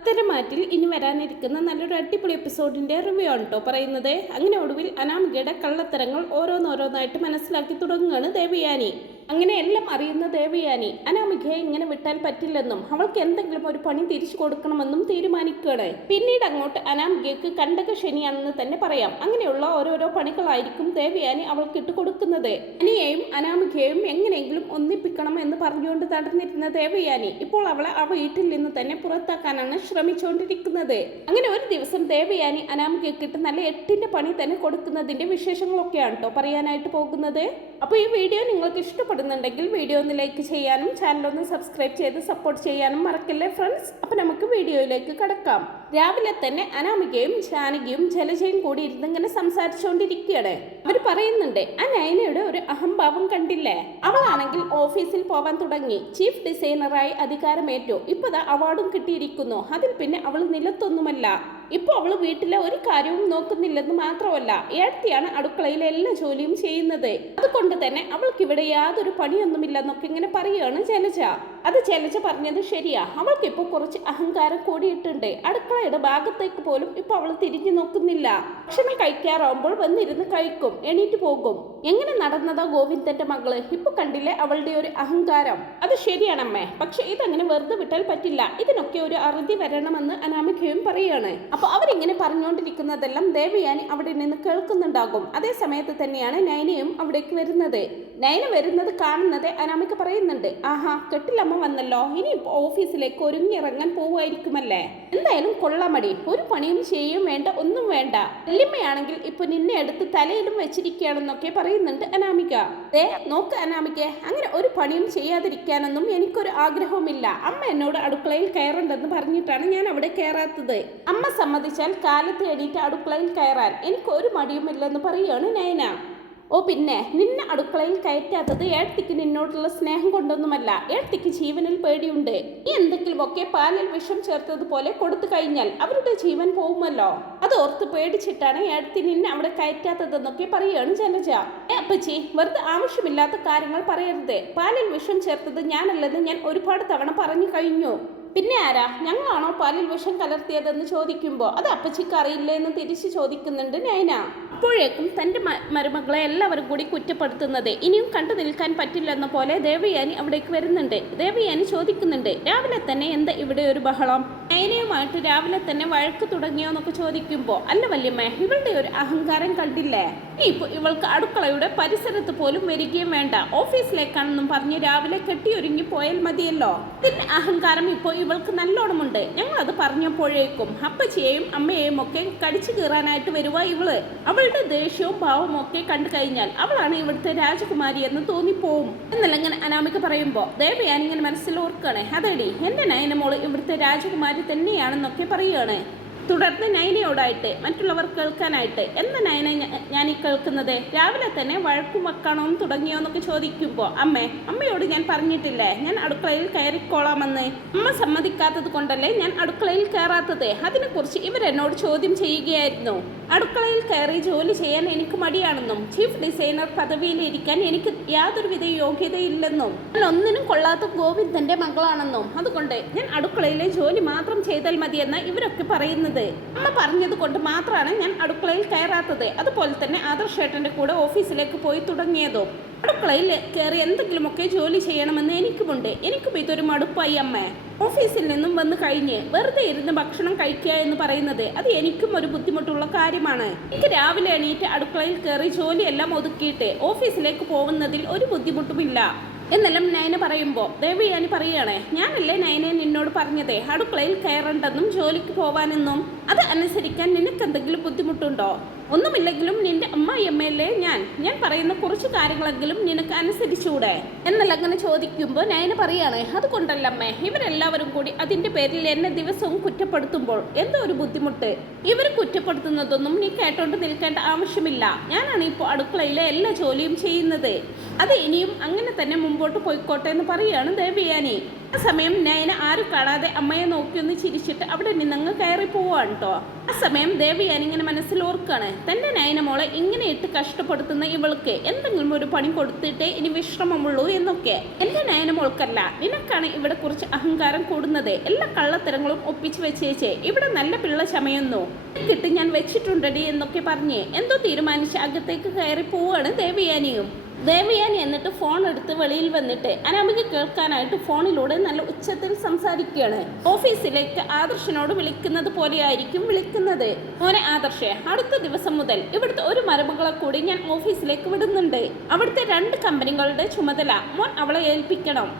പത്തരമാറ്റിൽ ഇനി വരാനിരിക്കുന്ന നല്ലൊരു അടിപൊളി എപ്പിസോഡിന്റെ റിവ്യൂ ആണ് കേട്ടോ പറയുന്നത്. അങ്ങനെ ഒടുവിൽ അനാമികയുടെ കള്ളത്തരങ്ങൾ ഓരോന്നോരോന്നായിട്ട് മനസ്സിലാക്കി തുടങ്ങുകയാണ് ദേവയാനി. അങ്ങനെ എല്ലാം അറിയുന്ന ദേവയാനി അനാമികയെ ഇങ്ങനെ വിട്ടാൽ പറ്റില്ലെന്നും അവൾക്ക് എന്തെങ്കിലും ഒരു പണി തിരിച്ചു കൊടുക്കണമെന്നും തീരുമാനിക്കുകയാണ്. പിന്നീട് അങ്ങോട്ട് അനാമികയ്ക്ക് കണ്ടക ശനിയാണെന്ന് തന്നെ പറയാം. അങ്ങനെയുള്ള ഓരോരോ പണികളായിരിക്കും ദേവയാനി അവൾക്ക് ഇട്ട് കൊടുക്കുന്നത്. അനിയെയും അനാമികയെയും എങ്ങനെയെങ്കിലും ഒന്നിപ്പിക്കണം എന്ന് പറഞ്ഞുകൊണ്ട് നടന്നിരുന്ന ദേവയാനി ഇപ്പോൾ അവളെ ആ വീട്ടിൽ നിന്ന് തന്നെ പുറത്താക്കാനാണ് ശ്രമിച്ചുകൊണ്ടിരിക്കുന്നത്. അങ്ങനെ ഒരു ദിവസം ദേവയാനി അനാമികയ്ക്ക് ഇട്ട് നല്ല 8ന്റെ പണി തന്നെ കൊടുക്കുന്നതിന്റെ വിശേഷങ്ങളൊക്കെയാണ് കേട്ടോ പറയാനായിട്ട് പോകുന്നത്. അപ്പോൾ ഈ വീഡിയോ നിങ്ങൾക്ക് ഇഷ്ടപ്പെടുന്നുണ്ടെങ്കിൽ വീഡിയോ ഒന്ന് ലൈക്ക് ചെയ്യാനും ചാനലൊന്ന് സബ്സ്ക്രൈബ് ചെയ്ത് സപ്പോർട്ട് ചെയ്യാനും മറക്കല്ലേ ഫ്രണ്ട്സ്. അപ്പോൾ നമുക്ക് വീഡിയോയിലേക്ക് കടക്കാം. രാവിലെ തന്നെ അനാമികയും ജാനകിയും ജലജയും കൂടി ഇരുന്ന് ഇങ്ങനെ സംസാരിച്ചുകൊണ്ടിരിക്കുകയാണ്. അവർ പറയുന്നുണ്ട്, ആ നയനയുടെ ഒരു അഹംഭാവം കണ്ടില്ലേ, അവളാണെങ്കിൽ ഓഫീസിൽ പോവാൻ തുടങ്ങി, ചീഫ് ഡിസൈനറായി അധികാരമേറ്റു, ഇപ്പതാ അവാർഡും കിട്ടിയിരിക്കുന്നു. അതിൽ പിന്നെ അവൾ നിലത്തൊന്നുമല്ല. ഇപ്പോൾ അവൾ വീട്ടിലെ ഒരു കാര്യവും നോക്കുന്നില്ലെന്ന് മാത്രമല്ല, ഏടത്തിയാണ് അടുക്കളയിലെ എല്ലാ ജോലിയും ചെയ്യുന്നത്. അതുകൊണ്ട് തന്നെ അവൾക്ക് ഇവിടെ യാതൊരു പണിയൊന്നുമില്ലെന്നൊക്കെ ഇങ്ങനെ പറയുകയാണ് ജലജ. അത് ജലജ പറഞ്ഞത് ശരിയാ, അവൾക്ക് ഇപ്പോൾ കുറച്ച് അഹങ്കാരം കൂടിയിട്ടുണ്ട്. അടുക്കളയുടെ ഭാഗത്തേക്ക് പോലും ഇപ്പൊ അവൾ തിരിഞ്ഞു നോക്കുന്നില്ല. ഭക്ഷണം കഴിക്കാറാവുമ്പോൾ വന്നിരുന്ന് കഴിക്കും, എണീറ്റ് പോകും. എങ്ങനെ നടന്നതാ ഗോവിന്ദന്റെ മകള്, ഇപ്പൊ കണ്ടില്ലേ അവളുടെ ഒരു അഹങ്കാരം. അത് ശരിയാണമ്മേ, പക്ഷെ ഇതങ്ങനെ വെറുതെ വിട്ടാൽ പറ്റില്ല, ഇതിനൊക്കെ ഒരു അറുതി വരണമെന്ന് അനാമികയും പറയാണ്. അപ്പൊ അവരിങ്ങനെ പറഞ്ഞുകൊണ്ടിരിക്കുന്നതെല്ലാം ദേവയാനി അവിടെ നിന്ന് കേൾക്കുന്നുണ്ടാകും. അതേ സമയത്ത് തന്നെയാണ് നയനയും അവിടേക്ക് വരുന്നത്. നയന വരുന്നത് കാണുന്നത് അനാമിക പറയുന്നുണ്ട്, ആഹാ കെട്ടിലമ്മ വന്നല്ലോ, ഇനി ഓഫീസിലേക്ക് ഒരുങ്ങിറങ്ങാൻ പോവുമായിരിക്കുമല്ലേ. എന്തായാലും കൊള്ളാമടി, ഒരു പണിയും ചെയ്യും വേണ്ട, ഒന്നും വേണ്ട. വല്യമ്മയാണെങ്കിൽ ഇപ്പൊ നിന്നെ എടുത്ത് തലയിലും വെച്ചിരിക്കുകയാണെന്നൊക്കെ പറയുന്നുണ്ട് അനാമിക. നോക്ക് അനാമിക, അങ്ങനെ ഒരു പണിയും ചെയ്യാതിരിക്കാനൊന്നും എനിക്കൊരു ആഗ്രഹവുമില്ല. അമ്മ എന്നോട് അടുക്കളയിൽ കയറണ്ടെന്ന് പറഞ്ഞിട്ടാണ് ഞാൻ അവിടെ കയറാത്തത്. അമ്മ സമ്മതിച്ചാൽ കാലത്ത് എണീറ്റ് അടുക്കളയിൽ കയറാൻ എനിക്ക് ഒരു മടിയുമില്ലെന്ന് പറയുകയാണ് നയന. ഓ പിന്നെ നിന്നെ അടുക്കളയിൽ കയറ്റാത്തത് ഏടത്തിക്ക് നിന്നോടുള്ള സ്നേഹം കൊണ്ടൊന്നുമല്ല, ഏടത്തിക്ക് ജീവനിൽ പേടിയുണ്ട്. ഈ എന്തെങ്കിലുമൊക്കെ പാലിൽ വിഷം ചേർത്തതുപോലെ കൊടുത്തു കഴിഞ്ഞാൽ അവരുടെ ജീവൻ പോകുമല്ലോ, അത് ഓർത്ത് പേടിച്ചിട്ടാണ് ഏടത്തി നിന്നെ അവിടെ കയറ്റാത്തതെന്നൊക്കെ പറയുകയാണ് ജലജ. അപ്പച്ചി വെറുതെ ആവശ്യമില്ലാത്ത കാര്യങ്ങൾ പറയരുത്, പാലിൽ വിഷം ചേർത്തത് ഞാനല്ലെന്ന് ഞാൻ ഒരുപാട് തവണ പറഞ്ഞു കഴിഞ്ഞു. പിന്നെ ആരാ, ഞങ്ങളാണോ പാലിൽ വിഷം കലർത്തിയതെന്ന് ചോദിക്കുമ്പോൾ അത് അപ്പച്ചിക്ക് അറിയില്ലേ എന്ന് തിരിച്ചു ചോദിക്കുന്നുണ്ട് നയന. അപ്പോഴേക്കും തൻ്റെ മരുമകളെ എല്ലാവരും കൂടി കുറ്റപ്പെടുത്തുന്നത് ഇനിയും കണ്ടു നിൽക്കാൻ പറ്റില്ലെന്ന പോലെ ദേവയാനി അവിടേക്ക് വരുന്നുണ്ട്. ദേവയാനി ചോദിക്കുന്നുണ്ട്, രാവിലെ തന്നെ എന്താ ഇവിടെ ഒരു ബഹളം, നയനയുമായിട്ട് രാവിലെ തന്നെ വഴക്ക് തുടങ്ങിയോ എന്നൊക്കെ ചോദിക്കുമ്പോൾ അല്ല വല്യമ്മ, ഇവളുടെ ഒരു അഹങ്കാരം കണ്ടില്ലേ, ഇനിയിപ്പോൾ ഇവൾക്ക് അടുക്കളയുടെ പരിസരത്ത് പോലും വരികയും വേണ്ട, ഓഫീസിലേക്കാണെന്നും പറഞ്ഞ് രാവിലെ കെട്ടിയൊരുങ്ങി പോയാൽ മതിയല്ലോ. ഇതിന്റെ അഹങ്കാരം ഇപ്പോൾ ഇവൾക്ക് നല്ലോണമുണ്ട്. ഞങ്ങളത് പറഞ്ഞപ്പോഴേക്കും അപ്പച്ചിയെയും അമ്മയെയും ഒക്കെ കടിച്ചു കീറാനായിട്ട് വരുവാ ഇവള്. അവളുടെ ദേഷ്യവും ഭാവവും ഒക്കെ കണ്ടു കഴിഞ്ഞാൽ അവളാണ് ഇവിടുത്തെ രാജകുമാരി എന്ന് തോന്നിപ്പോവും എന്നല്ല ഇങ്ങനെ അനാമിക പറയുമ്പോൾ ദേവയാനി ഇങ്ങനെ മനസ്സിൽ ഓർക്കുകയാണ്, അതേടി എന്റെ നയനമോള് ഇവിടുത്തെ രാജകുമാരി തന്നെയാണെന്നൊക്കെ പറയുകയാണ്. തുടർന്ന് നയനയോടായിട്ട് മറ്റുള്ളവർ കേൾക്കാനായിട്ട്, എന്താ നയന ഞാൻ ഈ കേൾക്കുന്നത്, രാവിലെ തന്നെ വഴക്കും വക്കാണോന്ന് തുടങ്ങിയോ എന്നൊക്കെ ചോദിക്കുമ്പോൾ അമ്മയോട് ഞാൻ പറഞ്ഞിട്ടില്ലേ ഞാൻ അടുക്കളയിൽ കയറിക്കോളാമെന്ന്, അമ്മ സമ്മതിക്കാത്തത് കൊണ്ടല്ലേ ഞാൻ അടുക്കളയിൽ കയറാത്തത്, അതിനെക്കുറിച്ച് ഇവരെന്നോട് ചോദ്യം ചെയ്യുകയായിരുന്നു. അടുക്കളയിൽ കയറി ജോലി ചെയ്യാൻ എനിക്ക് മടിയാണെന്നും ചീഫ് ഡിസൈനർ പദവിയിലിരിക്കാൻ എനിക്ക് യാതൊരുവിധ യോഗ്യതയില്ലെന്നും ഞാൻ ഒന്നിനും കൊള്ളാത്ത ഗോവിന്ദന്റെ മകളാണെന്നും അതുകൊണ്ട് ഞാൻ അടുക്കളയിലെ ജോലി മാത്രം ചെയ്താൽ മതിയെന്ന് ഇവരൊക്കെ പറയുന്നത്. അമ്മ പറഞ്ഞത് കൊണ്ട് മാത്രമാണ് ഞാൻ അടുക്കളയിൽ കയറാത്തത്. അതുപോലെ തന്നെ ആദർശേട്ടന്റെ കൂടെ ഓഫീസിലേക്ക് പോയി തുടങ്ങിയതും അടുക്കളയിൽ കയറി എന്തെങ്കിലുമൊക്കെ ജോലി ചെയ്യണമെന്ന് എനിക്കുമുണ്ട്. എനിക്കും ഇതൊരു മടുപ്പായി അമ്മ. ഓഫീസിൽ നിന്നും വന്ന് കഴിഞ്ഞ് വെറുതെ ഇരുന്ന് ഭക്ഷണം കഴിക്കുക എന്ന് പറയുന്നത് അത് എനിക്കും ഒരു ബുദ്ധിമുട്ടുള്ള കാര്യമാണ്. എനിക്ക് രാവിലെ എണീറ്റ് അടുക്കളയിൽ കയറി ജോലിയെല്ലാം ഒതുക്കിയിട്ട് ഓഫീസിലേക്ക് പോകുന്നതിൽ ഒരു ബുദ്ധിമുട്ടുമില്ല എന്നെല്ലാം നയന പറയുമ്പോൾ ദേവയാനി പറയുകയാണ്, ഞാനല്ലേ നയനെ നിന്നോട് പറഞ്ഞതേ അടുക്കളയിൽ കയറണ്ടെന്നും ജോലിക്ക് പോവാനെന്നും, അത് അനുസരിക്കാൻ നിനക്കെന്തെങ്കിലും ബുദ്ധിമുട്ടുണ്ടോ? ഒന്നുമില്ലെങ്കിലും നിന്റെ അമ്മായിയമ്മയല്ലേ ഞാൻ പറയുന്ന കുറച്ച് കാര്യങ്ങളെങ്കിലും നിനക്ക് അനുസരിച്ചുകൂടെ എന്നല്ല അങ്ങനെ ചോദിക്കുമ്പോൾ നയന പറയാണ്, അതുകൊണ്ടല്ലമ്മേ, ഇവരെല്ലാവരും കൂടി അതിന്റെ പേരിൽ എന്നെ ദിവസവും കുറ്റപ്പെടുത്തുമ്പോൾ എന്തോ ഒരു ബുദ്ധിമുട്ട്. ഇവർ കുറ്റപ്പെടുത്തുന്നതൊന്നും നീ കേട്ടോണ്ട് നിൽക്കേണ്ട ആവശ്യമില്ല. ഞാനാണ് ഇപ്പോൾ അടുക്കളയിലെ എല്ലാ ജോലിയും ചെയ്യുന്നത്, അത് ഇനിയും അങ്ങനെ തന്നെ മുമ്പോട്ട് പോയിക്കോട്ടെ എന്ന് പറയുകയാണ് ദേവയാനി. ആ സമയം നയന ആരും കാണാതെ അമ്മയെ നോക്കിയൊന്ന് ചിരിച്ചിട്ട് അവിടെ നിന്നങ്ങ് കയറി പോവാണ് കേട്ടോ. ആ സമയം ദേവയാനി ഇങ്ങനെ മനസ്സിൽ ഓർക്കാണ്, തന്റെ നയന മോളെ ഇങ്ങനെ ഇട്ട് കഷ്ടപ്പെടുത്തുന്ന ഇവൾക്ക് എന്തെങ്കിലും ഒരു പണി കൊടുത്തിട്ടേ ഇനി വിശ്രമമുള്ളൂ എന്നൊക്കെ. എന്റെ നയന മോൾക്കല്ല, നിനക്കാണ് ഇവിടെ കുറിച്ച് അഹങ്കാരം കൂടുന്നത്. എല്ലാ കള്ളത്തരങ്ങളും ഒപ്പിച്ചു വെച്ചേച്ചേ ഇവിടെ നല്ല പിള്ള ചമയുന്നു, കിട്ടി ഞാൻ വെച്ചിട്ടുണ്ടടി എന്നൊക്കെ പറഞ്ഞ് എന്തോ തീരുമാനിച്ച് അകത്തേക്ക് കയറി പോവാണ് ദേവയാനിയും. ദേവയാനി എന്നിട്ട് ഫോൺ എടുത്ത് വെളിയിൽ വന്നിട്ട് അനാമിക കേൾക്കാനായിട്ട് ഫോണിലൂടെ നല്ല ഉച്ചത്തിൽ സംസാരിക്കുകയാണ്. ഓഫീസിലേക്ക് ആദർശനോട് വിളിക്കുന്നത് പോലെയായിരിക്കും വിളിക്കുന്നത്. മോനെ ആദർശേ, അടുത്ത ദിവസം മുതൽ ഇവിടുത്തെ ഒരു മരുമകളെ കൂടി ഞാൻ ഓഫീസിലേക്ക് വിടുന്നുണ്ട്. അവിടുത്തെ 2 കമ്പനികളുടെ ചുമതല മോൻ അവളെ ഏൽപ്പിക്കണം.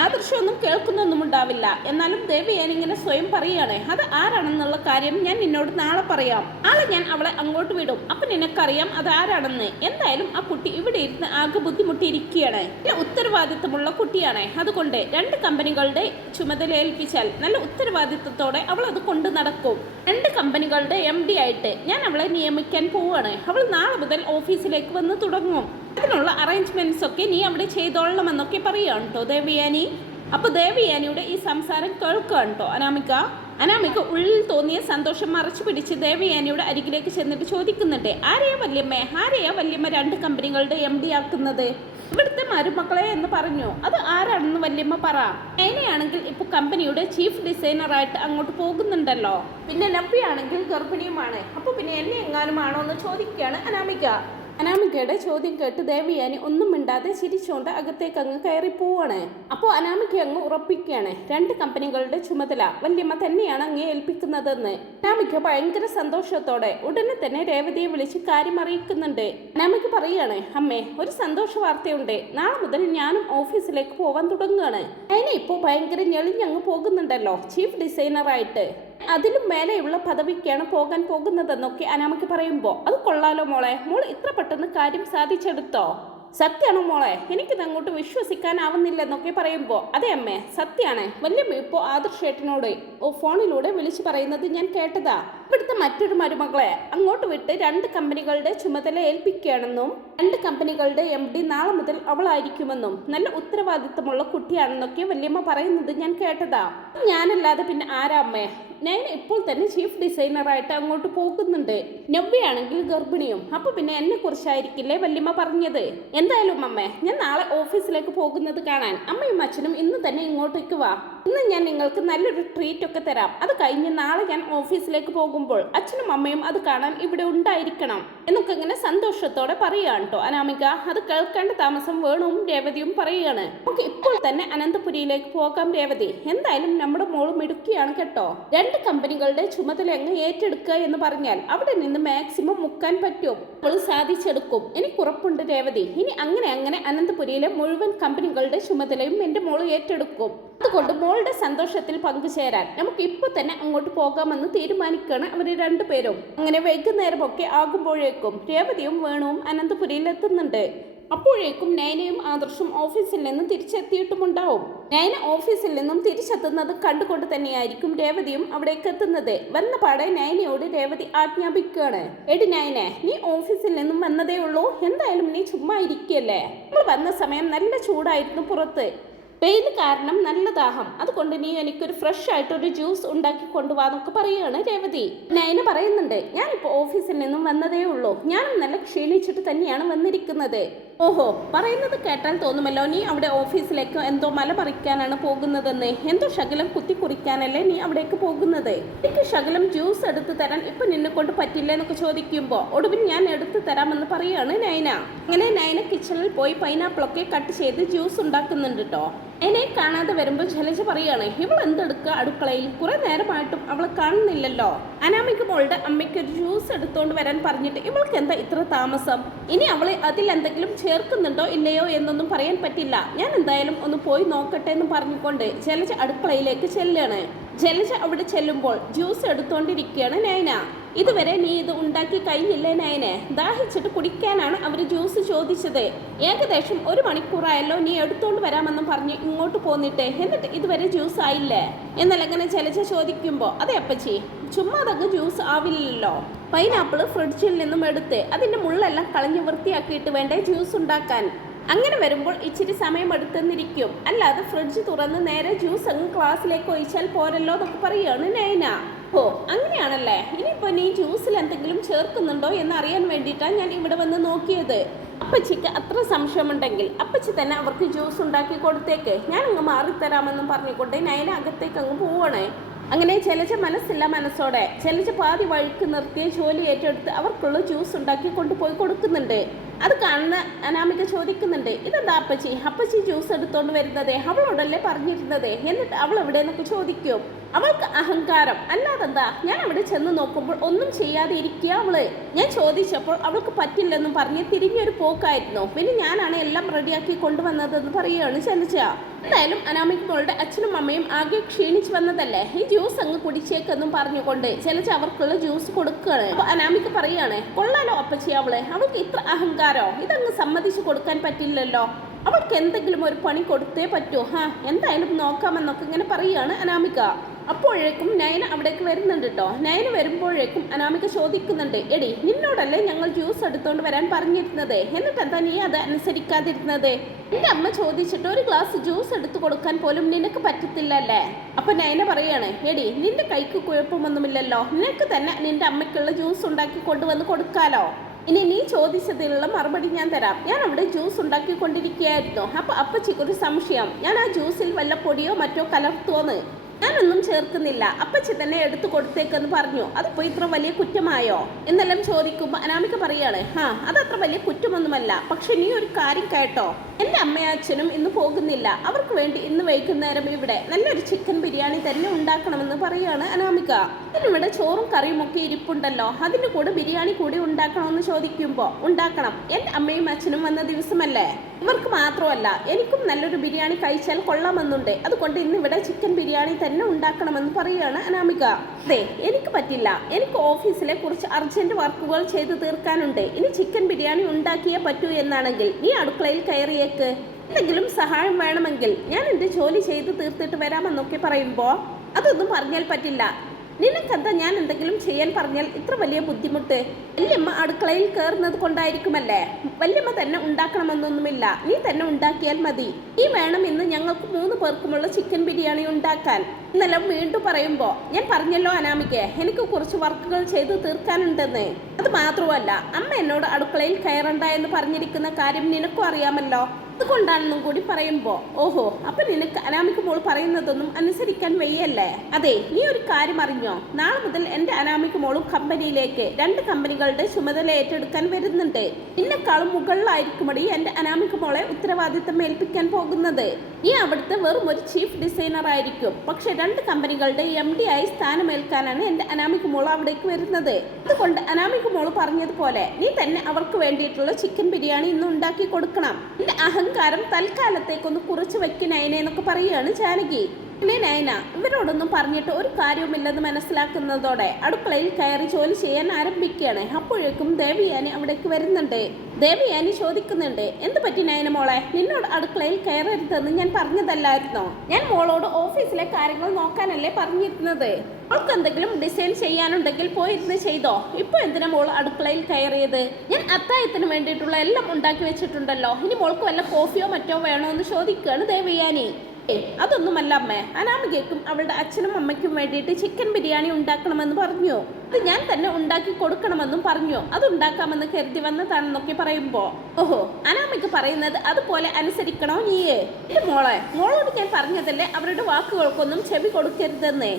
ആദർശമൊന്നും കേൾക്കുന്നൊന്നും ഉണ്ടാവില്ല. എന്നാലും ദേവയാനി ഇങ്ങനെ സ്വയം പറയുകയാണ്, അത് ആരാണെന്നുള്ള കാര്യം ഞാൻ നിന്നോട് നാളെ പറയാം. നാളെ ഞാൻ അവളെ അങ്ങോട്ട് വിടും. അപ്പൊ നിനക്കറിയാം അത് ആരാണെന്ന്. എന്തായാലും ആ കുട്ടി ഇവിടെ ഇരുന്ന് ആകെ ബുദ്ധിമുട്ടിയിരിക്കുകയാണ്. ഉത്തരവാദിത്തമുള്ള കുട്ടിയാണ്. അതുകൊണ്ട് 2 കമ്പനികളുടെ ചുമതല ഏൽപ്പിച്ചാൽ നല്ല ഉത്തരവാദിത്തത്തോടെ അവൾ അത് കൊണ്ട് നടക്കും. 2 കമ്പനികളുടെ MD ആയിട്ട് ഞാൻ അവളെ നിയമിക്കാൻ പോവുകയാണ്. അവൾ നാളെ മുതൽ ഓഫീസിലേക്ക് വന്ന് തുടങ്ങും. അതിനുള്ള അറേഞ്ച്മെന്റ്സ് ഒക്കെ നീ അവിടെ ചെയ്തോളണമെന്നൊക്കെ പറയുകയാണ് കേട്ടോ ദേവയാനി. അപ്പൊ ദേവയാനിയുടെ ഈ സംസാരം കേൾക്കുകയാണ് കേട്ടോ അനാമിക ഉള്ളിൽ തോന്നിയ സന്തോഷം മറച്ചു പിടിച്ച് ദേവയാനിയുടെ അരികിലേക്ക് ചെന്നിട്ട് ചോദിക്കുന്നുണ്ട്, ആരെയാ വല്യമ്മ 2 കമ്പനികളുടെ MD ആക്കുന്നത്? ഇവിടുത്തെ മരുമക്കളെ എന്ന് പറഞ്ഞു. അത് ആരാണെന്ന് വല്യമ്മ പറ. എന്നെയാണെങ്കിൽ ഇപ്പൊ കമ്പനിയുടെ ചീഫ് ഡിസൈനറായിട്ട് അങ്ങോട്ട് പോകുന്നുണ്ടല്ലോ. പിന്നെ നബ്ബിയാണെങ്കിൽ ഗർഭിണിയുമാണ്. അപ്പൊ പിന്നെ എന്നെ എങ്ങാനുമാണോ എന്ന് ചോദിക്കുകയാണ് അനാമികയുടെ ചോദ്യം കേട്ട് ദേവയാനി ഒന്നും മിണ്ടാതെ ചിരിച്ചുകൊണ്ട് അകത്തേക്ക് അങ്ങ് കയറി പോവാണ്. അപ്പോൾ അനാമിക അങ്ങ് ഉറപ്പിക്കുകയാണ്, 2 കമ്പനികളുടെ ചുമതല വല്യമ്മ തന്നെയാണ് അങ്ങേ ഏൽപ്പിക്കുന്നതെന്ന്. അനാമിക ഭയങ്കര സന്തോഷത്തോടെ ഉടനെ തന്നെ രേവതിയെ വിളിച്ച് കാര്യം അറിയിക്കുന്നുണ്ട്. അനാമിക പറയാണ്, അമ്മേ ഒരു സന്തോഷ വാർത്തയുണ്ട്. നാളെ മുതൽ ഞാനും ഓഫീസിലേക്ക് പോവാൻ തുടങ്ങുകയാണ്. അതിനെ ഇപ്പോൾ ഭയങ്കര ഞെളിഞ്ഞങ്ങ് പോകുന്നുണ്ടല്ലോ ചീഫ് ഡിസൈനറായിട്ട്. അതിലും മേലെയുള്ള പദവിക്കാണ് പോകാൻ പോകുന്നതെന്നൊക്കെ അനാമിക പറയുമ്പോൾ, അത് കൊള്ളാലോ മോളെ, മോൾ ഇത്ര പെട്ടെന്ന് കാര്യം സാധിച്ചെടുത്തോ? സത്യമാണോ മോളെ? എനിക്കിത് അങ്ങോട്ട് വിശ്വസിക്കാനാവുന്നില്ലെന്നൊക്കെ പറയുമ്പോൾ, അതെ അമ്മേ സത്യമാണ്. വല്യമ്മ ഇപ്പോൾ ആദർശേട്ടനോട് ഫോണിലൂടെ വിളിച്ചു പറയുന്നത് ഞാൻ കേട്ടതാ. ഇവിടുത്തെ മറ്റൊരു മരുമകളെ അങ്ങോട്ട് വിട്ട് 2 കമ്പനികളുടെ ചുമതല ഏൽപ്പിക്കുകയാണെന്നും 2 കമ്പനികളുടെ MD നാളെ മുതൽ അവളായിരിക്കുമെന്നും നല്ല ഉത്തരവാദിത്തമുള്ള കുട്ടിയാണെന്നൊക്കെ വല്യമ്മ പറയുന്നത് ഞാൻ കേട്ടതാ. ഞാനല്ലാതെ പിന്നെ ആരാ അമ്മേ? ഞാൻ ഇപ്പോൾ തന്നെ ചീഫ് ഡിസൈനറായിട്ട് അങ്ങോട്ട് പോകുന്നുണ്ട്. നവ്യയാണെങ്കിൽ ഗർഭിണിയും. അപ്പൊ പിന്നെ എന്നെ കുറിച്ചായിരിക്കില്ലേ വല്യമ്മ പറഞ്ഞത്? എന്തായാലും അമ്മേ, ഞാൻ നാളെ ഓഫീസിലേക്ക് പോകുന്നത് കാണാൻ അമ്മയും അച്ഛനും ഇന്ന് തന്നെ ഇങ്ങോട്ടേക്ക് വാ. ഇന്ന് ഞാൻ നിങ്ങൾക്ക് നല്ലൊരു ട്രീറ്റ് ഒക്കെ തരാം. അത് കഴിഞ്ഞ് നാളെ ഞാൻ ഓഫീസിലേക്ക് പോകുമ്പോൾ അച്ഛനും അമ്മയും അത് കാണാൻ ഇവിടെ ഉണ്ടായിരിക്കണം എന്നൊക്കെ ഇങ്ങനെ സന്തോഷത്തോടെ പറയുകയാണ് കേട്ടോ അനാമിക. അത് കേൾക്കേണ്ട താമസം വേണുവും രേവതിയും പറയുകയാണ്, നമുക്ക് ഇപ്പോൾ തന്നെ അനന്തപുരിയിലേക്ക് പോകാം രേവതി. എന്തായാലും നമ്മുടെ മോള് മിടുക്കിയാണ് കേട്ടോ. 2 കമ്പനികളുടെ ചുമതല അങ്ങ് ഏറ്റെടുക്കുക എന്ന് പറഞ്ഞാൽ അവിടെ നിന്ന് മാക്സിമം മുക്കാൻ പറ്റും. അവൾ സാധിച്ചെടുക്കും. എനിക്കുറപ്പുണ്ട് രേവതി. ഇനി അങ്ങനെ അനന്തപുരിയിലെ മുഴുവൻ കമ്പനികളുടെ ചുമതലയും എൻ്റെ മോള് ഏറ്റെടുക്കും. അതുകൊണ്ട് മോളുടെ സന്തോഷത്തിൽ പങ്കുചേരാൻ നമുക്ക് ഇപ്പൊ തന്നെ അങ്ങോട്ട് പോകാമെന്ന് തീരുമാനിക്കുകയാണ് അവര് 2 പേരും. അങ്ങനെ വൈകുന്നേരമൊക്കെ ആകുമ്പോഴേക്കും രേവതിയും വേണുവും അനന്തപുരിയിൽ എത്തുന്നുണ്ട്. അപ്പോഴേക്കും നയനയും ആദർശും ഓഫീസിൽ നിന്നും തിരിച്ചെത്തിയിട്ടുമുണ്ടാവും. നയന ഓഫീസിൽ നിന്നും തിരിച്ചെത്തുന്നത് കണ്ടുകൊണ്ട് തന്നെയായിരിക്കും രേവതിയും അവിടേക്ക് എത്തുന്നത്. വന്ന പാടെ നയനയോട് രേവതി ആജ്ഞാപിക്കുകയാണ്, എടി നയനെ, നീ ഓഫീസിൽ നിന്നും വന്നതേ ഉള്ളൂ. എന്തായാലും നീ ചുമ്മാ ഇരിക്കുകയല്ലേ? നമ്മൾ വന്ന സമയം നല്ല ചൂടായിരുന്നു പുറത്ത്. വെയിൽ കാരണം നല്ല ദാഹം. അതുകൊണ്ട് നീ എനിക്കൊരു ഫ്രഷ് ആയിട്ടൊരു ജ്യൂസ് ഉണ്ടാക്കി കൊണ്ടുപോകാന്നൊക്കെ പറയുകയാണ് രേവതി. നയന പറയുന്നുണ്ട്, ഞാനിപ്പോൾ ഓഫീസിൽ നിന്നും വന്നതേ ഉള്ളൂ. ഞാനും നല്ല ക്ഷീണിച്ചിട്ട് തന്നെയാണ് വന്നിരിക്കുന്നത്. ഓഹോ, പറയുന്നത് കേട്ടാൽ തോന്നുമല്ലോ നീ അവിടെ ഓഫീസിലേക്ക് എന്തോ മല പറിക്കാനാണ് പോകുന്നതെന്ന്. എന്തോ ശകലം കുത്തി കുറിക്കാനല്ലേ നീ അവിടേക്ക് പോകുന്നത്? എനിക്ക് ശകലം ജ്യൂസ് എടുത്തു തരാൻ ഇപ്പൊ നിന്നെ കൊണ്ട് പറ്റില്ല എന്നൊക്കെ ചോദിക്കുമ്പോൾ ഒടുവിൽ ഞാൻ എടുത്തു തരാമെന്ന് പറയുകയാണ് നയന. അങ്ങനെ നയന കിച്ചണിൽ പോയി പൈനാപ്പിളൊക്കെ കട്ട് ചെയ്ത് ജ്യൂസ് ഉണ്ടാക്കുന്നുണ്ട് കേട്ടോ. എന്നെ കാണാതെ വരുമ്പോൾ ജലജ പറയാണ്, ഇവൾ എന്തെടുക്കുക അടുക്കളയിൽ? കുറെ നേരമായിട്ടും അവളെ കാണുന്നില്ലല്ലോ. അനാമിക മോളുടെ അമ്മയ്ക്ക് ഒരു ജ്യൂസ് എടുത്തോണ്ട് വരാൻ പറഞ്ഞിട്ട് ഇവൾക്ക് എന്താ ഇത്ര താമസം? ഇനി അവളെ അതിൽ എന്തെങ്കിലും ചേർക്കുന്നുണ്ടോ ഇല്ലയോ എന്നൊന്നും പറയാൻ പറ്റില്ല. ഞാൻ എന്തായാലും ഒന്ന് പോയി നോക്കട്ടെ എന്ന് പറഞ്ഞുകൊണ്ട് ജലജ അടുക്കളയിലേക്ക് ചെല്ലുകയാണ്. ജലജ അവിടെ ചെല്ലുമ്പോൾ ജ്യൂസ് എടുത്തോണ്ടിരിക്കുകയാണ് നയന. ഇതുവരെ നീ ഇത് ഉണ്ടാക്കി കഴിഞ്ഞില്ലേ നയനെ? ദാഹിച്ചിട്ട് കുടിക്കാനാണ് അവർ ജ്യൂസ് ചോദിച്ചത്. ഏകദേശം 1 മണിക്കൂറായല്ലോ നീ എടുത്തോണ്ട് വരാമെന്നും പറഞ്ഞ് ഇങ്ങോട്ട് പോന്നിട്ട്, എന്നിട്ട് ഇതുവരെ ജ്യൂസ് ആയില്ലേ എന്നല്ലങ്ങനെ ജലജ ചോദിക്കുമ്പോൾ, അതെ അപ്പച്ചി, ചുമ്മാ അതങ്ങ് ജ്യൂസ് ആവില്ലല്ലോ. പൈനാപ്പിൾ ഫ്രിഡ്ജിൽ നിന്നും എടുത്ത് അതിൻ്റെ മുള്ളെല്ലാം കളഞ്ഞ് വൃത്തിയാക്കിയിട്ട് വേണ്ടേ ജ്യൂസ് ഉണ്ടാക്കാൻ. അങ്ങനെ വരുമ്പോൾ ഇച്ചിരി സമയം എടുത്തെന്നിരിക്കും. അല്ലാതെ ഫ്രിഡ്ജ് തുറന്ന് നേരെ ജ്യൂസ് അങ്ങ് ക്ലാസ്സിലേക്ക് ഒഴിച്ചാൽ പോരല്ലോ എന്നൊക്കെ പറയുകയാണ് നൈന. ഓ അങ്ങനെയാണല്ലേ, ഇനിയിപ്പോൾ നീ ജ്യൂസിൽ എന്തെങ്കിലും ചേർക്കുന്നുണ്ടോ എന്ന് അറിയാൻ വേണ്ടിയിട്ടാണ് ഞാൻ ഇവിടെ വന്ന് നോക്കിയത്. അപ്പച്ചിക്ക് അത്ര സംശയമുണ്ടെങ്കിൽ അപ്പച്ചി തന്നെ അവർക്ക് ജ്യൂസ് ഉണ്ടാക്കി കൊടുത്തേക്ക്, ഞാൻ അങ്ങ് മാറിത്തരാമെന്നും പറഞ്ഞുകൊണ്ട് നൈന അകത്തേക്ക് അങ്ങ് പോവണേ. അങ്ങനെ ചെലച്ച മനസ്സില്ല മനസ്സോടെ ചെലച്ച പാതി വഴിക്ക് നിർത്തിയ ജോലി ഏറ്റെടുത്ത് അവർക്കുള്ള ജ്യൂസ് ഉണ്ടാക്കി കൊണ്ടുപോയി കൊടുക്കുന്നുണ്ട്. അത് കാണുന്ന അനാമിക ചോദിക്കുന്നുണ്ട്, ഇതെന്താ അപ്പച്ചി ജ്യൂസ് എടുത്തോണ്ട് വരുന്നത്, അവളോടല്ലേ പറഞ്ഞിരുന്നത്, എന്നിട്ട് അവൾ എവിടെ എന്നൊക്കെ ചോദിക്കും. അവൾക്ക് അഹങ്കാരം അല്ലാതെന്താ. ഞാൻ അവിടെ ചെന്ന് നോക്കുമ്പോൾ ഒന്നും ചെയ്യാതെ ഇരിക്കുക അവള്. ഞാൻ ചോദിച്ചപ്പോൾ അവൾക്ക് പറ്റില്ലെന്നും പറഞ്ഞ് തിരിഞ്ഞൊരു പോക്കായിരുന്നു. പിന്നെ ഞാനാണ് എല്ലാം റെഡിയാക്കി കൊണ്ടുവന്നതെന്ന് പറയുകയാണ് ചെലച്ച. എന്തായാലും അനാമിക മോളുടെ അച്ഛനും അമ്മയും ആകെ ക്ഷീണിച്ച് വന്നതല്ലേ, ഈ ജ്യൂസ് അങ്ങ് കുടിച്ചേക്കെന്നും പറഞ്ഞുകൊണ്ട് ചെലച്ച അവർക്കുള്ള ജ്യൂസ് കൊടുക്കുകയാണ്. അപ്പൊ അനാമിക പറയാണ്, കൊള്ളാലോ അപ്പച്ചി അവൾക്ക് ഇത്ര അഹങ്കാരോ, ഇതങ്ങ് സമ്മതിച്ചു കൊടുക്കാൻ പറ്റില്ലല്ലോ, അവൾക്ക് എന്തെങ്കിലും ഒരു പണി കൊടുത്തേ പറ്റൂ, എന്തായാലും നോക്കാമെന്നൊക്കെ ഇങ്ങനെ പറയുകയാണ് അനാമിക. അപ്പോഴേക്കും നയന അവിടേക്ക് വരുന്നുണ്ട് കേട്ടോ. നയന വരുമ്പോഴേക്കും അനാമിക ചോദിക്കുന്നുണ്ട്, എടി നിന്നോടല്ലേ ഞങ്ങൾ ജ്യൂസ് എടുത്തോണ്ട് വരാൻ പറഞ്ഞിരുന്നത്, എന്നിട്ട് എന്താ നീ അത് അനുസരിക്കാതിരുന്നത്, നിന്റെ അമ്മ ചോദിച്ചിട്ട് ഒരു ഗ്ലാസ് ജ്യൂസ് എടുത്തു കൊടുക്കാൻ പോലും നിനക്ക് പറ്റത്തില്ലല്ലേ. അപ്പൊ നയന പറയാണ്, എടി നിന്റെ കൈക്ക് കുഴപ്പമൊന്നുമില്ലല്ലോ, നിനക്ക് തന്നെ നിന്റെ അമ്മയ്ക്കുള്ള ജ്യൂസ് ഉണ്ടാക്കി കൊണ്ടുവന്ന് കൊടുക്കാലോ, ഇനി നീ ചോദിച്ചതിനുള്ള മറുപടി ഞാൻ തരാം. ഞാൻ അവിടെ ജ്യൂസ് ഉണ്ടാക്കിക്കൊണ്ടിരിക്കുകയായിരുന്നു. അപ്പൊ അപ്പച്ചിക്കൊരു സംശയം, ഞാൻ ആ ജ്യൂസിൽ വല്ല പൊടിയോ മറ്റോ കലർത്തുവോന്ന്. ഞാനൊന്നും ചേർക്കുന്നില്ല, അപ്പച്ചി തന്നെ എടുത്തു കൊടുത്തേക്കെന്ന് പറഞ്ഞു. അതിപ്പോ ഇത്ര വലിയ കുറ്റമായോ എന്നെല്ലാം ചോദിക്കുമ്പോൾ അനാമിക പറയാണ്, അതത്ര വലിയ കുറ്റമൊന്നുമല്ല, പക്ഷെ നീ ഒരു കാര്യം കേട്ടോ, എൻ്റെ അമ്മയും അച്ഛനും ഇന്ന് പോകുന്നില്ല, അവർക്ക് വേണ്ടി ഇന്ന് വൈകുന്നേരം ഇവിടെ നല്ലൊരു ചിക്കൻ ബിരിയാണി തന്നെ ഉണ്ടാക്കണമെന്ന് പറയുകയാണ് അനാമിക. ഇതിനിവിടെ ചോറും കറിയും ഒക്കെ ഇരിപ്പുണ്ടല്ലോ, അതിൻ്റെ കൂടെ ബിരിയാണി കൂടി ഉണ്ടാക്കണമെന്ന് ചോദിക്കുമ്പോൾ ഉണ്ടാക്കണം, എൻ്റെ അമ്മയും അച്ഛനും വന്ന ദിവസമല്ലേ, ഇവർക്ക് മാത്രമല്ല എനിക്കും നല്ലൊരു ബിരിയാണി കഴിച്ചാൽ കൊള്ളാമെന്നുണ്ട്, അതുകൊണ്ട് ഇന്ന് ഇവിടെ ചിക്കൻ ബിരിയാണി തന്നെ ഉണ്ടാക്കണമെന്ന് പറയുകയാണ് അനാമിക. അതെ എനിക്ക് പറ്റില്ല, എനിക്ക് ഓഫീസിലെ കുറച്ച് അർജന്റ് വർക്കുകൾ ചെയ്ത് തീർക്കാനുണ്ട്, ഇനി ചിക്കൻ ബിരിയാണി ഉണ്ടാക്കിയേ പറ്റൂ എന്നാണെങ്കിൽ നീ അടുക്കളയിൽ കയറിയേക്ക്, എന്തെങ്കിലും സഹായം വേണമെങ്കിൽ ഞാൻ എൻ്റെ ജോലി ചെയ്ത് തീർത്തിട്ട് വരാമെന്നൊക്കെ പറയുമ്പോൾ അതൊന്നും പറഞ്ഞാൽ പറ്റില്ല, നിനക്കെന്താ ഞാൻ എന്തെങ്കിലും ചെയ്യാൻ പറഞ്ഞാൽ ഇത്ര വലിയ ബുദ്ധിമുട്ട്, വല്യമ്മ അടുക്കളയിൽ കയറുന്നത് കൊണ്ടായിരിക്കുമല്ലേ, വല്യമ്മ തന്നെ ഉണ്ടാക്കണമെന്നൊന്നുമില്ല, നീ തന്നെ ഉണ്ടാക്കിയാൽ മതി, ഈ വേണം ഇന്ന് ഞങ്ങൾക്ക് 3 പേർക്കുമുള്ള ചിക്കൻ ബിരിയാണി ഉണ്ടാക്കാൻ. ഇന്നെല്ലാം വീണ്ടും പറയുമ്പോൾ ഞാൻ പറഞ്ഞല്ലോ അനാമികെ, എനിക്ക് കുറച്ച് വർക്കുകൾ ചെയ്ത് തീർക്കാനുണ്ടെന്ന്. അത് മാത്രമല്ല അമ്മ എന്നോട് അടുക്കളയിൽ കയറണ്ട എന്ന് പറഞ്ഞിരിക്കുന്ന കാര്യം നിനക്കും അറിയാമല്ലോ, അതുകൊണ്ടാണെന്നും കൂടി പറയുമ്പോൾ ഓഹോ, അപ്പൊ നിനക്ക് അനാമിക മോൾ പറയുന്നതൊന്നും അനുസരിക്കാൻ വയ്യല്ലേ. അതെ നീ ഒരു കാര്യം അറിഞ്ഞോ, നാളെ മുതൽ എൻ്റെ അനാമിക മോളും കമ്പനിയിലേക്ക് 2 കമ്പനികളുടെ ചുമതല ഏറ്റെടുക്കാൻ വരുന്നുണ്ട്. എന്നെക്കാളും മുകളിലായിരിക്കുമടി എൻ്റെ അനാമിക മോളെ ഉത്തരവാദിത്തം ഏൽപ്പിക്കാൻ പോകുന്നത്. നീ അവിടുത്തെ വെറും ഒരു ചീഫ് ഡിസൈനർ ആയിരിക്കും, പക്ഷെ 2 കമ്പനികളുടെ MD ആയി സ്ഥാനമേൽക്കാനാണ് എൻ്റെ അനാമിക മോൾ അവിടേക്ക് വരുന്നത്. അതുകൊണ്ട് അനാമിക മോൾ പറഞ്ഞതുപോലെ നീ തന്നെ അവർക്ക് വേണ്ടിയിട്ടുള്ള ചിക്കൻ ബിരിയാണി ഇന്ന് ഉണ്ടാക്കി കൊടുക്കണം. എൻ്റെ അഹങ്കാരം തൽക്കാലത്തേക്കൊന്ന് കുറച്ച് വെക്കുന്നതിനെന്നൊക്കെ പറയുകയാണ് ജാനകി. പിന്നെ നയന ഇവരോടൊന്നും പറഞ്ഞിട്ട് ഒരു കാര്യവുമില്ലെന്ന് മനസ്സിലാക്കുന്നതോടെ അടുക്കളയിൽ കയറി ജോലി ചെയ്യാൻ ആരംഭിക്കുകയാണ്. അപ്പോഴേക്കും ദേവയാനി അവിടേക്ക് വരുന്നുണ്ട്. ദേവയാനി ചോദിക്കുന്നുണ്ട്, എന്ത് പറ്റി നയന മോളെ, നിന്നോട് അടുക്കളയിൽ കയറരുതെന്ന് ഞാൻ പറഞ്ഞതല്ലായിരുന്നോ, ഞാൻ മോളോട് ഓഫീസിലെ കാര്യങ്ങൾ നോക്കാനല്ലേ പറഞ്ഞിരുന്നത്, മോൾക്ക് എന്തെങ്കിലും ഡിസൈൻ ചെയ്യാനുണ്ടെങ്കിൽ പോയിരുന്ന് ചെയ്തോ, ഇപ്പൊ എന്തിനാ മോൾ അടുക്കളയിൽ കയറിയത്, ഞാൻ അത്തായത്തിന് വേണ്ടിയിട്ടുള്ള എല്ലാം ഉണ്ടാക്കി വെച്ചിട്ടുണ്ടല്ലോ, ഇനി മോൾക്ക് വല്ല കോഫിയോ മറ്റോ വേണോ എന്ന് ചോദിക്കുകയാണ് ദേവയാനി. അതൊന്നുമല്ല അമ്മേ, അനാമികയ്ക്കും അവളുടെ അച്ഛനും അമ്മയ്ക്കും വേണ്ടിയിട്ട് ചിക്കൻ ബിരിയാണി ഉണ്ടാക്കണമെന്ന് പറഞ്ഞു, അത് ഞാൻ തന്നെ ഉണ്ടാക്കി കൊടുക്കണമെന്നും പറഞ്ഞു, അത് ഉണ്ടാക്കാമെന്ന് കരുതി വന്നതാണെന്നൊക്കെ പറയുമ്പോ ഓഹോ, അനാമിക പറയുന്നത് അതുപോലെ അനുസരിക്കണോ നീയേ. ഇത് മോളോട് ഞാൻ പറഞ്ഞതല്ലേ അവരുടെ വാക്കുകൾക്കൊന്നും ചെവി കൊടുക്കരുതെന്നേ.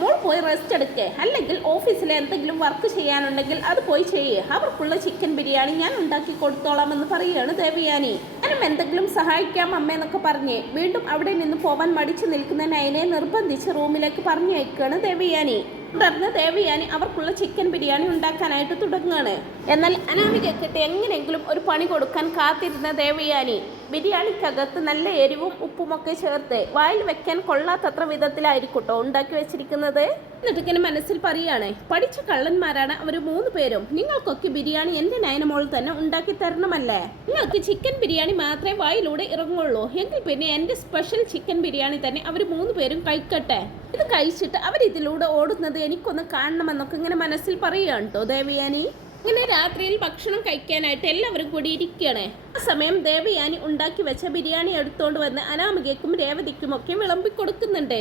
മോൾ പോയി റെസ്റ്റ് എടുക്കേ, അല്ലെങ്കിൽ ഓഫീസിലെ എന്തെങ്കിലും വർക്ക് ചെയ്യാനുണ്ടെങ്കിൽ അത് പോയി ചെയ്യേ, അവർക്കുള്ള ചിക്കൻ ബിരിയാണി ഞാൻ ഉണ്ടാക്കി കൊടുത്തോളാം എന്ന് പറയുകയാണ് ദേവയാനി. ഞാനും എന്തെങ്കിലും സഹായിക്കാം അമ്മയെന്നൊക്കെ പറഞ്ഞ് വീണ്ടും അവിടെ നിന്ന് പോവാൻ മടിച്ചു നിൽക്കുന്ന നയനെ നിർബന്ധിച്ച് റൂമിലേക്ക് പറഞ്ഞയക്കുകയാണ് ദേവയാനി. തുടർന്ന് ദേവയാനി അവർക്കുള്ള ചിക്കൻ ബിരിയാണി ഉണ്ടാക്കാനായിട്ട് തുടങ്ങുകയാണ്. എന്നാൽ അനാമികയ്ക്കിട്ട് എങ്ങനെയെങ്കിലും ഒരു പണി കൊടുക്കാൻ കാത്തിരുന്ന ദേവയാനി ബിരിയാണിക്കകത്ത് നല്ല എരിവും ഉപ്പുമൊക്കെ ചേർത്ത് വായിൽ വെക്കാൻ കൊള്ളാത്തത്ര വിധത്തിലായിരിക്കട്ടോ ഉണ്ടാക്കി വെച്ചിരിക്കുന്നത്. എന്നിട്ട് ഇങ്ങനെ മനസ്സിൽ പറയാണ്, പഠിച്ച കള്ളന്മാരാണ് അവർ 3 പേരും, നിങ്ങൾക്കൊക്കെ ബിരിയാണി എൻ്റെ നയനമോൾ തന്നെ ഉണ്ടാക്കി തരണമല്ലേ, നിങ്ങൾക്ക് ചിക്കൻ ബിരിയാണി മാത്രമേ വായിലൂടെ ഇറങ്ങുള്ളൂ, എങ്കിൽ പിന്നെ എൻ്റെ സ്പെഷ്യൽ ചിക്കൻ ബിരിയാണി തന്നെ അവർ 3 പേരും കഴിക്കട്ടെ, ഇത് കഴിച്ചിട്ട് അവരിതിലൂടെ ഓടുന്നത് എനിക്കൊന്ന് കാണണമെന്നൊക്കെ ഇങ്ങനെ മനസ്സിൽ പറയുകയാണ് കേട്ടോ ദേവയാനി. ഇങ്ങനെ രാത്രിയിൽ ഭക്ഷണം കഴിക്കാനായിട്ട് എല്ലാവരും കൂടി ഇരിക്കുകയാണ്. ആ സമയം ദേവയാനി ഉണ്ടാക്കി വെച്ച ബിരിയാണി എടുത്തോണ്ട് വന്ന് അനാമികയ്ക്കും രേവതിക്കും ഒക്കെ വിളമ്പി കൊടുക്കുന്നുണ്ട്.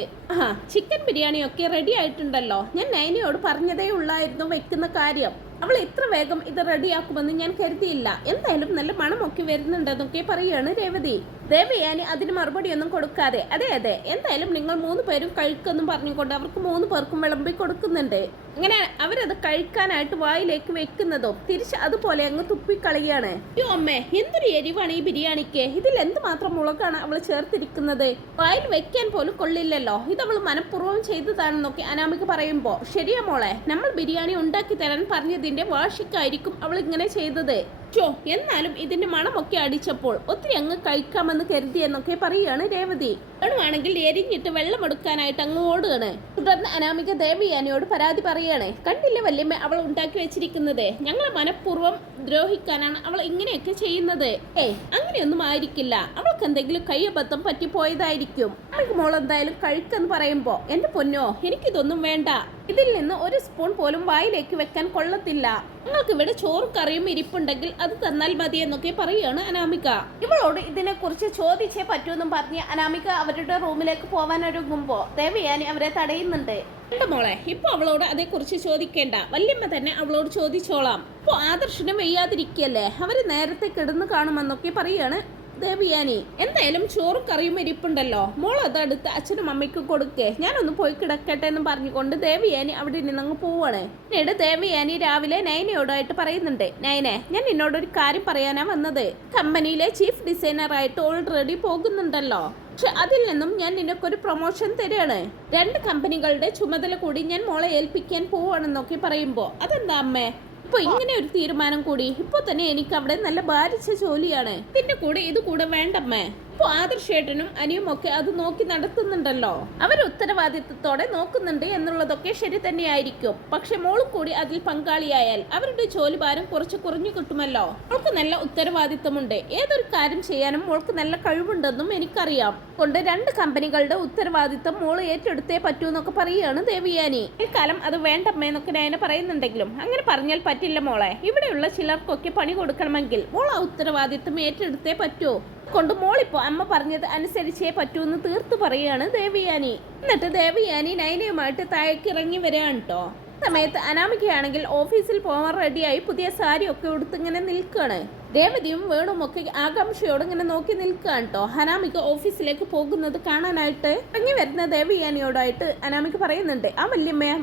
ചിക്കൻ ബിരിയാണിയൊക്കെ റെഡി ആയിട്ടുണ്ടല്ലോ. ഞാൻ നൈനയോട് പറഞ്ഞതേ ഉള്ളായിരുന്നു വെക്കുന്ന കാര്യം. അവൾ ഇത്ര വേഗം ഇത് റെഡിയാക്കുമെന്ന് ഞാൻ കരുതിയില്ല. എന്തായാലും നല്ല മണമൊക്കെ വരുന്നുണ്ടെന്നൊക്കെ പറയുകയാണ് രേവതി. ദേവയാനി അതിന് മറുപടിയൊന്നും കൊടുക്കാതെ അതെ എന്തായാലും നിങ്ങൾ 3 പേരും കഴിക്കുമെന്നും പറഞ്ഞുകൊണ്ട് അവർക്ക് 3 പേർക്കും വിളമ്പി കൊടുക്കുന്നുണ്ട്. അങ്ങനെ അവരത് കഴിക്കാനായിട്ട് വായിലേക്ക് വെക്കുന്നതോ തിരിച്ച് അതുപോലെ അങ്ങ് തുപ്പിക്കളയാണ്. അയ്യോ അമ്മേ, എന്തൊരു എരിവാണ് ഈ ബിരിയാണിക്ക്. ഇതിൽ എന്തുമാത്രം മുളകാണ് അവൾ ചേർത്തിരിക്കുന്നത്. വായിൽ വെക്കാൻ പോലും കൊള്ളില്ലല്ലോ. ഇത് അവൾ മനഃപൂർവ്വം ചെയ്തതാണെന്നൊക്കെ അനാമിക പറയുമ്പോ ശരിയാ മോളെ, നമ്മൾ ബിരിയാണി ഉണ്ടാക്കി തരാൻ പറഞ്ഞതിന്റെ വാശിക്കായിരിക്കും അവൾ ഇങ്ങനെ ചെയ്തത്. എന്നാലും ഇതിന്റെ മണമൊക്കെ അടിച്ചപ്പോൾ ഒത്തിരി അങ്ങ് കഴിക്കാമെന്ന് കരുതിയെന്നൊക്കെ പറയുകയാണ് രേവതി. വേണമെങ്കിൽ എരിഞ്ഞിട്ട് വെള്ളമെടുക്കാനായിട്ട് അങ്ങ് ഓടുകയാണ്. തുടർന്ന് അനാമിക ദേവയാനിയോട് പരാതി പറയാണ്. കണ്ടില്ല വല്യമ്മ അവൾ ഉണ്ടാക്കി വെച്ചിരിക്കുന്നത്. ഞങ്ങളെ മനഃപൂർവ്വം ദ്രോഹിക്കാനാണ് അവൾ ഇങ്ങനെയൊക്കെ ചെയ്യുന്നത്. അങ്ങനെയൊന്നും ആയിരിക്കില്ല. അവൾക്ക് എന്തെങ്കിലും കയ്യബദ്ധം പറ്റിപ്പോയതായിരിക്കും. അവൾക്ക് മോൾ എന്തായാലും കഴിക്കെന്ന് പറയുമ്പോ എന്റെ പൊന്നോ, എനിക്കിതൊന്നും വേണ്ട. ഇതിൽ നിന്ന് ഒരു സ്പൂൺ പോലും വായിലേക്ക് വെക്കാൻ കൊള്ളത്തില്ല. നിങ്ങൾക്ക് ഇവിടെ ചോറും കറിയും ഇരിപ്പുണ്ടെങ്കിൽ അത് തന്നാൽ മതി എന്നൊക്കെ പറയുകയാണ് അനാമിക. ഇവളോട് ഇതിനെ കുറിച്ച് ചോദിച്ചേ പറ്റൂന്നും പറഞ്ഞ് അനാമിക അവരുടെ റൂമിലേക്ക് പോവാൻ ഒരുങ്ങുമ്പോ ദേവയാനി അവരെ തടയുന്നുണ്ട്. എന്റെ മോളെ, ഇപ്പൊ അവളോട് അതേക്കുറിച്ച് ചോദിക്കേണ്ട. വല്യമ്മ തന്നെ അവളോട് ചോദിച്ചോളാം. ഇപ്പൊ ആദർശനം വെയ്യാതിരിക്കല്ലേ, അവര് നേരത്തെ കിടന്നു കാണുമെന്നൊക്കെ പറയുകയാണ് ദേവയാനി. എന്തായാലും ചോറും കറിയും ഇരിപ്പുണ്ടല്ലോ, മോൾ അതടുത്ത് അച്ഛനും അമ്മയ്ക്കും കൊടുക്കേ, ഞാനൊന്ന് പോയി കിടക്കട്ടെ എന്ന് പറഞ്ഞുകൊണ്ട് ദേവയാനി അവിടെ നിന്നങ്ങ് പോവാണ്. പിന്നീട് ദേവയാനി രാവിലെ നൈനയോടായിട്ട് പറയുന്നുണ്ട്. നൈനെ, ഞാൻ നിന്നോടൊരു കാര്യം പറയാനാ വന്നത്. കമ്പനിയിലെ ചീഫ് ഡിസൈനറായിട്ട് ഓൾറെഡി പോകുന്നുണ്ടല്ലോ. പക്ഷെ അതിൽ നിന്നും ഞാൻ നിനക്കൊരു പ്രൊമോഷൻ തരികയാണ്. 2 കമ്പനികളുടെ ചുമതല കൂടി ഞാൻ മോളെ ഏൽപ്പിക്കാൻ പോവാണെന്നൊക്കെ പറയുമ്പോ അതെന്താ അമ്മേ ഇപ്പൊ ഇങ്ങനെ ഒരു തീരുമാനം കൂടി? ഇപ്പൊ തന്നെ എനിക്ക് അവിടെ നല്ല ഭാരിച്ച ജോലിയാണ്. ഇതിന്റെ കൂടെ ഇത് കൂടെ വേണ്ടമ്മേ. ഇപ്പൊ ആദർശേട്ടനും അനിയും ഒക്കെ അത് നോക്കി നടത്തുന്നുണ്ടല്ലോ. അവർ ഉത്തരവാദിത്വത്തോടെ നോക്കുന്നുണ്ട് എന്നുള്ളതൊക്കെ ശരി തന്നെയായിരിക്കും. പക്ഷെ മോളും കൂടി അതിൽ പങ്കാളിയായാൽ അവരുടെ ജോലി ഭാരം കുറച്ച് കുറഞ്ഞു കിട്ടുമല്ലോ. മോൾക്ക് നല്ല ഉത്തരവാദിത്വമുണ്ട്. ഏതൊരു കാര്യം ചെയ്യാനും മോൾക്ക് നല്ല കഴിവുണ്ടെന്നും എനിക്കറിയാം. കൊണ്ട് 2 കമ്പനികളുടെ ഉത്തരവാദിത്വം മോള് ഏറ്റെടുത്തേ പറ്റൂ എന്നൊക്കെ പറയുകയാണ് ദേവയാനി. ഇക്കാലം അത് വേണ്ടമ്മേന്നൊക്കെ നയന പറയുന്നുണ്ടെങ്കിലും അങ്ങനെ പറഞ്ഞാൽ പറ്റില്ല മോളെ. ഇവിടെയുള്ള ചിലർക്കൊക്കെ പണി കൊടുക്കണമെങ്കിൽ മോൾ ആ ഉത്തരവാദിത്വം ഏറ്റെടുത്തേ പറ്റൂ. കൊണ്ട് മോളിപ്പോ അമ്മ പറഞ്ഞത് അനുസരിച്ചേ പറ്റൂന്ന് തീർത്തു പറയുകയാണ് ദേവയാനി. എന്നിട്ട് ദേവയാനി നൈനയുമായിട്ട് താഴേക്ക് ഇറങ്ങി വരികയാണ് കേട്ടോ. സമയത്ത് അനാമികയാണെങ്കിൽ ഓഫീസിൽ പോകാൻ റെഡിയായി പുതിയ സാരി ഒക്കെ ഉടുത്ത് ഇങ്ങനെ നിൽക്കുകയാണ്. രേവതിയും വേണുമൊക്കെ ആകാംക്ഷയോട് ഇങ്ങനെ നോക്കി നിൽക്കുകയാണ് കേട്ടോ. അനാമിക ഓഫീസിലേക്ക് പോകുന്നത് കാണാനായിട്ട് ഇറങ്ങി വരുന്ന ദേവയാനിയോടായിട്ട് അനാമിക പറയുന്നുണ്ട്.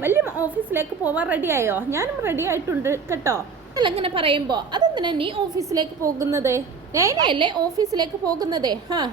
വല്യമ്മ ഓഫീസിലേക്ക് പോവാൻ റെഡിയായോ? ഞാനും റെഡി ആയിട്ടുണ്ട് കേട്ടോ. അങ്ങനെ പറയുമ്പോ അതെന്തിനാ നീ ഓഫീസിലേക്ക് പോകുന്നത്? നൈനയല്ലേ ഓഫീസിലേക്ക് പോകുന്നത്?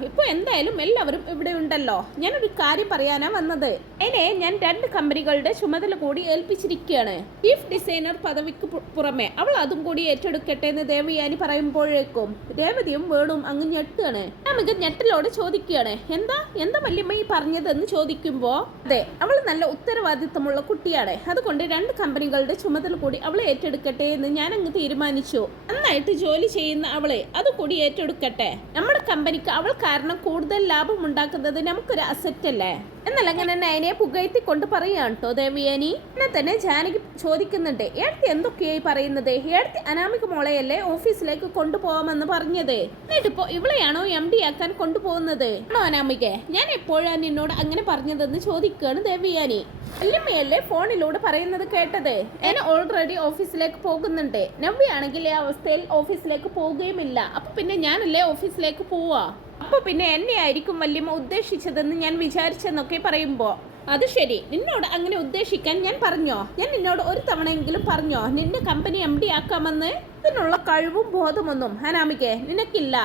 ഇപ്പൊ എന്തായാലും എല്ലാവരും ഇവിടെ ഉണ്ടല്ലോ. ഞാനൊരു കാര്യം പറയാനാ വന്നത്. നൈനയെ ഞാൻ 2 കമ്പനികളുടെ ചുമതല കൂടി ഏൽപ്പിച്ചിരിക്കുകയാണ്. ചീഫ് ഡിസൈനർ പദവിക്ക് പുറമെ അവൾ അതും കൂടി ഏറ്റെടുക്കട്ടെ എന്ന് ദേവയാനി പറയുമ്പോഴേക്കും രേവതിയും വേണും അങ്ങ് ഞെട്ടുകയാണ്. നമുക്ക് ഞെട്ടലോട് ചോദിക്കുകയാണ്. എന്താ വല്യമ്മ ഈ പറഞ്ഞതെന്ന് ചോദിക്കുമ്പോ അതെ, അവൾ നല്ല ഉത്തരവാദിത്തമുള്ള കുട്ടിയാണ്. അതുകൊണ്ട് 2 കമ്പനികളുടെ ചുമതല കൂടി അവളെ ഏറ്റെടുക്കട്ടെ എന്ന് ഞാൻ അങ്ങ് തീരുമാനിച്ചു. നന്നായിട്ട് ജോലി ചെയ്യുന്ന അവളെ അത് കൂടി ഏറ്റെടുക്കട്ടെ. നമ്മുടെ കമ്പനിക്ക് അവൾ കാരണം കൂടുതൽ ലാഭം ഉണ്ടാക്കുന്നത് നമുക്കൊരു അസറ്റ് അല്ലേ? എന്നല്ല അങ്ങനെ നയനയെ പുകഴ്ത്തിക്കൊണ്ട് പറയുകയാണ് കേട്ടോ ദേവയാനി. എന്നെ തന്നെ ജാനകി ചോദിക്കുന്നുണ്ട്. ഏടത്തി എന്തൊക്കെയായി പറയുന്നത്? ഏടത്തി അനാമിക മോളെയല്ലേ ഓഫീസിലേക്ക് കൊണ്ടുപോകാമെന്ന് പറഞ്ഞത്? എന്നിട്ടിപ്പോ ഇവളെയാണോ MD ആക്കാൻ കൊണ്ടുപോകുന്നത്? ആണോ അനാമികെ? ഞാൻ എപ്പോഴാണ് നിന്നോട് അങ്ങനെ പറഞ്ഞതെന്ന് ചോദിക്കുകയാണ് ദേവയാനി. വല്യമ്മയല്ലേ ഫോണിലൂടെ പറയുന്നത് കേട്ടത്? ഞാൻ ഓൾറെഡി ഓഫീസിലേക്ക് പോകുന്നുണ്ട്. നവ്യാണെങ്കിൽ ഈ അവസ്ഥയിൽ ഓഫീസിലേക്ക് പോവുകയുമില്ല. അപ്പൊ പിന്നെ ഞാനല്ലേ ഓഫീസിലേക്ക് പോവാ? അപ്പൊ പിന്നെ എന്നെ ആയിരിക്കും വല്യമ്മ ഉദ്ദേശിച്ചതെന്ന് ഞാൻ വിചാരിച്ചെന്നൊക്കെ പറയുമ്പോ അത് ശരി, നിന്നോട് അങ്ങനെ ഉദ്ദേശിക്കാൻ ഞാൻ പറഞ്ഞോ? ഞാൻ നിന്നോട് ഒരു തവണയെങ്കിലും പറഞ്ഞോ നിന്റെ കമ്പനി MD ആക്കാമെന്ന്? ഇതിനുള്ള കഴിവും ബോധമൊന്നും അനാമികെ നിനക്കില്ല.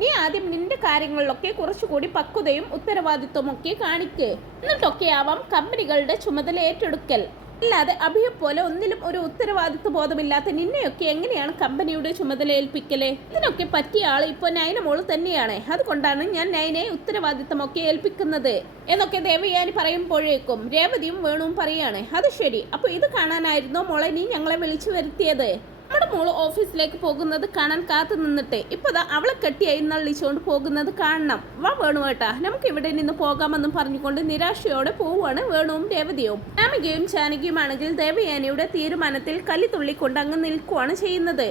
നീ ആദ്യം നിന്റെ കാര്യങ്ങളിലൊക്കെ കുറച്ചുകൂടി പക്വതയും ഉത്തരവാദിത്വമൊക്കെ കാണിക്ക്. എന്നിട്ടൊക്കെ ആവാം കമ്പനികളുടെ ചുമതല ഏറ്റെടുക്കൽ. അല്ലാതെ അഭിയെ പോലെ ഒന്നിലും ഒരു ഉത്തരവാദിത്വ ബോധമില്ലാത്ത നിന്നെയൊക്കെ എങ്ങനെയാണ് കമ്പനിയുടെ ചുമതല ഏൽപ്പിക്കല്? ഇതിനൊക്കെ പറ്റിയ ആൾ ഇപ്പോൾ നൈന മോള് തന്നെയാണ്. അതുകൊണ്ടാണ് ഞാൻ നൈനയെ ഉത്തരവാദിത്തമൊക്കെ ഏൽപ്പിക്കുന്നത് എന്നൊക്കെ ദേവയാനി പറയുമ്പോഴേക്കും രേവതിയും വേണുവും പറയാണ്. അത് ശരി, അപ്പൊ ഇത് കാണാനായിരുന്നോ മോളെ നീ ഞങ്ങളെ വിളിച്ചു വരുത്തിയത്? നമ്മുടെ മോള് ഓഫീസിലേക്ക് പോകുന്നത് കാണാൻ കാത്തു നിന്നിട്ട് ഇപ്പതാ അവളെ കെട്ടി എഴുന്നള്ളിച്ചുകൊണ്ട് പോകുന്നത് കാണണം. വാ വേണുവേട്ടാ, നമുക്ക് ഇവിടെ നിന്ന് പോകാമെന്നും പറഞ്ഞുകൊണ്ട് നിരാശയോടെ പോവുകയാണ് വേണുവും രേവതിയും. അനാമികയും ജാനകിയുമാണെങ്കിൽ ദേവയാനിയുടെ തീരുമാനത്തിൽ കലി തുള്ളിക്കൊണ്ട് അങ്ങ് നിൽക്കുകയാണ് ചെയ്യുന്നത്.